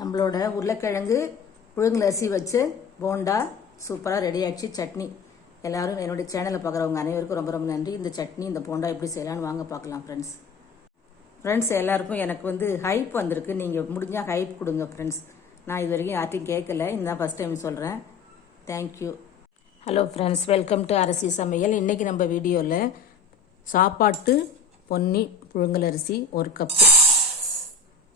நம்மளோட உருளைக்கிழங்கு புழுங்கல் அரிசி வச்சு போண்டா சூப்பராக ரெடி ஆகிடுச்சு. சட்னி எல்லாரும் என்னுடைய சேனலை பார்க்குறவங்க அனைவருக்கும் ரொம்ப ரொம்ப நன்றி. இந்த சட்னி இந்த போண்டா எப்படி செய்யலான்னு வாங்க பார்க்கலாம் ஃப்ரெண்ட்ஸ் எல்லாருக்கும் எனக்கு ஹைப் வந்திருக்கு. நீங்கள் முடிஞ்சால் ஹைப் கொடுங்க ஃப்ரெண்ட்ஸ். நான் இது வரைக்கும் யார்ட்டையும் கேட்கல, இந்த ஃபஸ்ட் டைம் சொல்கிறேன். Thank you. Hello friends, welcome to Arasi சமையல். இன்றைக்கி நம்ம வீடியோவில் சாப்பாட்டு பொன்னி புழுங்கல் அரிசி 1 கப்பு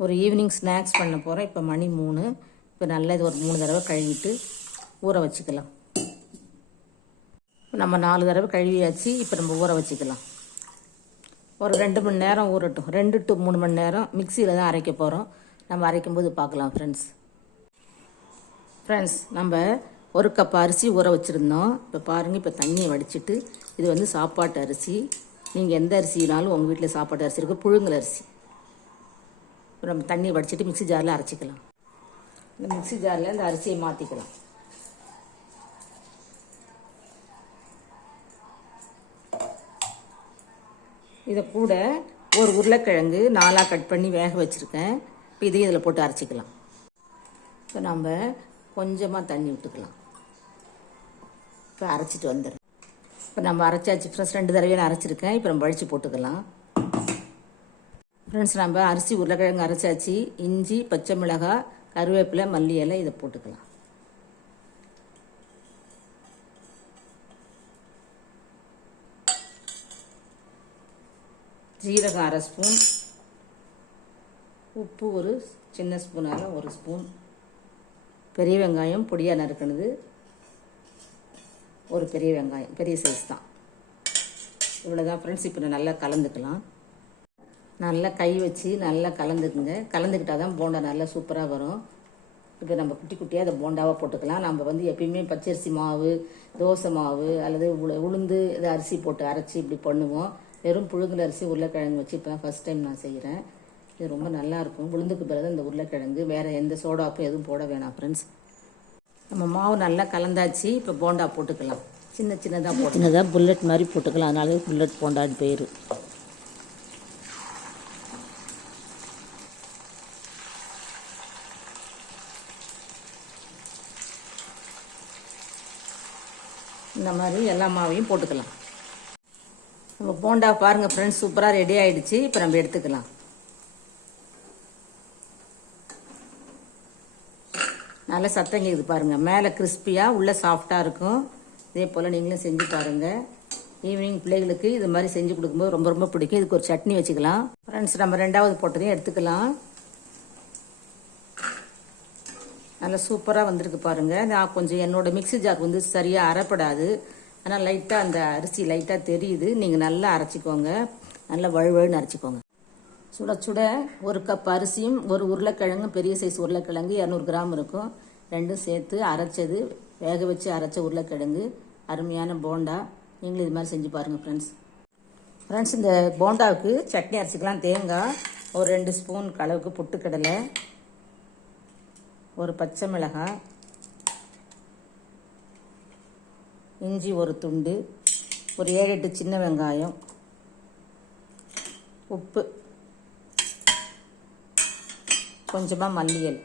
ஒரு ஈவினிங் ஸ்நாக்ஸ் பண்ண போகிறேன். இப்போ மணி 3. இப்போ நல்லா இது ஒரு 3 தடவை கழுவிட்டு ஊற வச்சுக்கலாம். நம்ம 4 தடவை கழுவியாச்சு. இப்போ நம்ம ஊற வச்சுக்கலாம். ஒரு 2 மணி நேரம் ஊறட்டும். 2 to 3 மணி நேரம் மிக்சியில் தான் அரைக்க போகிறோம். நம்ம அரைக்கும்போது பார்க்கலாம் ஃப்ரெண்ட்ஸ். நம்ம 1 கப் அரிசி ஊற வச்சுருந்தோம். இப்போ பாருங்கள், இப்போ தண்ணியை வடிச்சிட்டு இது சாப்பாட்டு அரிசி. நீங்கள் எந்த அரிசினாலும் உங்கள் வீட்டில் சாப்பாட்டு அரிசி இருக்குது, புழுங்கல் அரிசி. இப்போ நம்ம தண்ணியை வடிச்சிட்டு மிக்சி ஜாரில் அரைச்சிக்கலாம். இந்த மிக்சி ஜாரில் இந்த அரிசியை மாற்றிக்கலாம். இதை கூட ஒரு உருளைக்கிழங்கு 4ஆக கட் பண்ணி வேக வச்சுருக்கேன். இப்போ இதையும் இதில் போட்டு அரைச்சிக்கலாம். இப்போ நம்ம கொஞ்சமாக தண்ணி விட்டுக்கலாம். இப்போ அரைச்சிட்டு வந்துடுறேன். இப்போ நம்ம அரைச்சாச்சு ஃப்ரெண்ட்ஸ். 2 தடவை நான் அரைச்சிருக்கேன். இப்போ நம்ம வழித்து போட்டுக்கலாம் ஃப்ரெண்ட்ஸ். நம்ம அரிசி உருளைக்கிழங்கு அரைச்சாச்சு. இஞ்சி, பச்சை மிளகாய், கருவேப்பிலை, மல்லி இலை இதை போட்டுக்கலாம். ஜீரகம் 1/2 ஸ்பூன், உப்பு ஒரு சின்ன ஸ்பூனால் 1 ஸ்பூன், பெரிய வெங்காயம் பொடியாக நறுக்கினது ஒரு பெரிய வெங்காயம், பெரிய சைஸ் தான். இவ்வளோதான் ஃப்ரெண்ட்ஸ். இப்போ நல்லா கலந்துக்கலாம். நல்லா கை வச்சு நல்லா கலந்துக்குங்க. கலந்துக்கிட்டால் தான் போண்டா நல்லா சூப்பராக வரும். இப்போ நம்ம குட்டி குட்டியாக அதை போண்டாவாக போட்டுக்கலாம். நம்ம எப்பயுமே பச்சரிசி மாவு, தோசை மாவு அல்லது உளுந்து இதை அரிசி போட்டு அரைச்சி இப்படி பண்ணுவோம். வெறும் புழுங்கல் அரிசி உருளைக்கிழங்கு வச்சு இப்போ தான் ஃபஸ்ட் டைம் நான் செய்கிறேன். இது ரொம்ப நல்லாயிருக்கும். உளுந்துக்கு பிறகு இந்த உருளைக்கிழங்கு வேறு எந்த சோடாப்பும் எதுவும் போட வேணாம் ஃப்ரெண்ட்ஸ். நம்ம மாவு நல்லா கலந்தாச்சு. இப்போ போண்டா போட்டுக்கலாம். சின்னதாக போட்டுனதாக புல்லட் மாதிரி போட்டுக்கலாம். அதனால புல்லட் போண்டான்னு பேர். இந்த மாதிரி எல்லா மாவையும் போட்டுக்கலாம். நம்ம போண்டா பாருங்கள் ஃப்ரெண்ட்ஸ், சூப்பராக ரெடி ஆகிடுச்சு. இப்போ நம்ம எடுத்துக்கலாம். நல்லா சத்தம் கேட்குது பாருங்கள். மேலே கிறிஸ்பியாக உள்ளே சாஃப்டாக இருக்கும். இதே போல் நீங்களும் செஞ்சு பாருங்கள். ஈவினிங் பிள்ளைகளுக்கு இது மாதிரி செஞ்சு கொடுக்கும்போது ரொம்ப ரொம்ப பிடிக்கும். இதுக்கு ஒரு சட்னி வச்சுக்கலாம் ஃப்ரெண்ட்ஸ். நம்ம 2வது போட்டதையும் எடுத்துக்கலாம். நல்லா சூப்பராக வந்திருக்கு பாருங்கள். நான் கொஞ்சம் என்னோடய மிக்ஸி ஜார் சரியாக அரைப்படாது. ஆனால் லைட்டாக அந்த அரிசி லைட்டாக தெரியுது. நீங்கள் நல்லா அரைச்சிக்கோங்க. நல்லா வழுவழுன்னு அரைச்சிக்கோங்க. சுட சுட 1 கப் அரிசியும் ஒரு உருளைக்கிழங்கும், பெரிய சைஸ் உருளைக்கிழங்கு 200 கிராம் இருக்கும். 2ம் சேர்த்து அரைச்சது, வேக வச்சு அரைச்ச உருளைக்கிழங்கு, அருமையான போண்டா. நீங்களும் இது மாதிரி செஞ்சு பாருங்கள் ஃப்ரெண்ட்ஸ். இந்த போண்டாவுக்கு சட்னி அரைச்சிக்கலாம். தேங்காய் ஒரு 2 ஸ்பூன் அளவுக்கு, பொட்டுக்கடலை, ஒரு பச்சை மிளகாய், இஞ்சி ஒரு துண்டு, ஒரு 7-8 சின்ன வெங்காயம், உப்பு, கொஞ்சமாக மல்லியல்.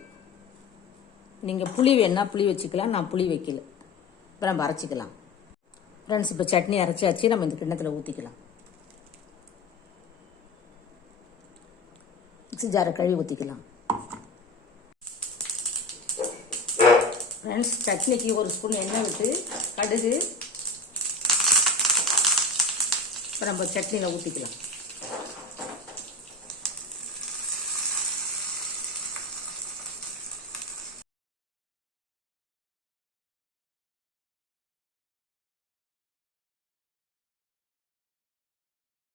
நீங்கள் புளி வேணா புளி வச்சுக்கலாம். நான் புளி வைக்கல. இப்போ நம்ம அரைச்சிக்கலாம் ஃப்ரெண்ட்ஸ். இப்போ சட்னி அரைச்சாச்சு. நம்ம இந்த கிண்ணத்தில் ஊற்றிக்கலாம். மிக்ஸி ஜாரை கழுவி ஊற்றிக்கலாம் ஃப்ரெண்ட்ஸ். சட்னிக்கு 1 ஸ்பூன் எண்ணெய் விட்டு கடுகு இப்போ நம்ம சட்னியில் ஊற்றிக்கலாம்.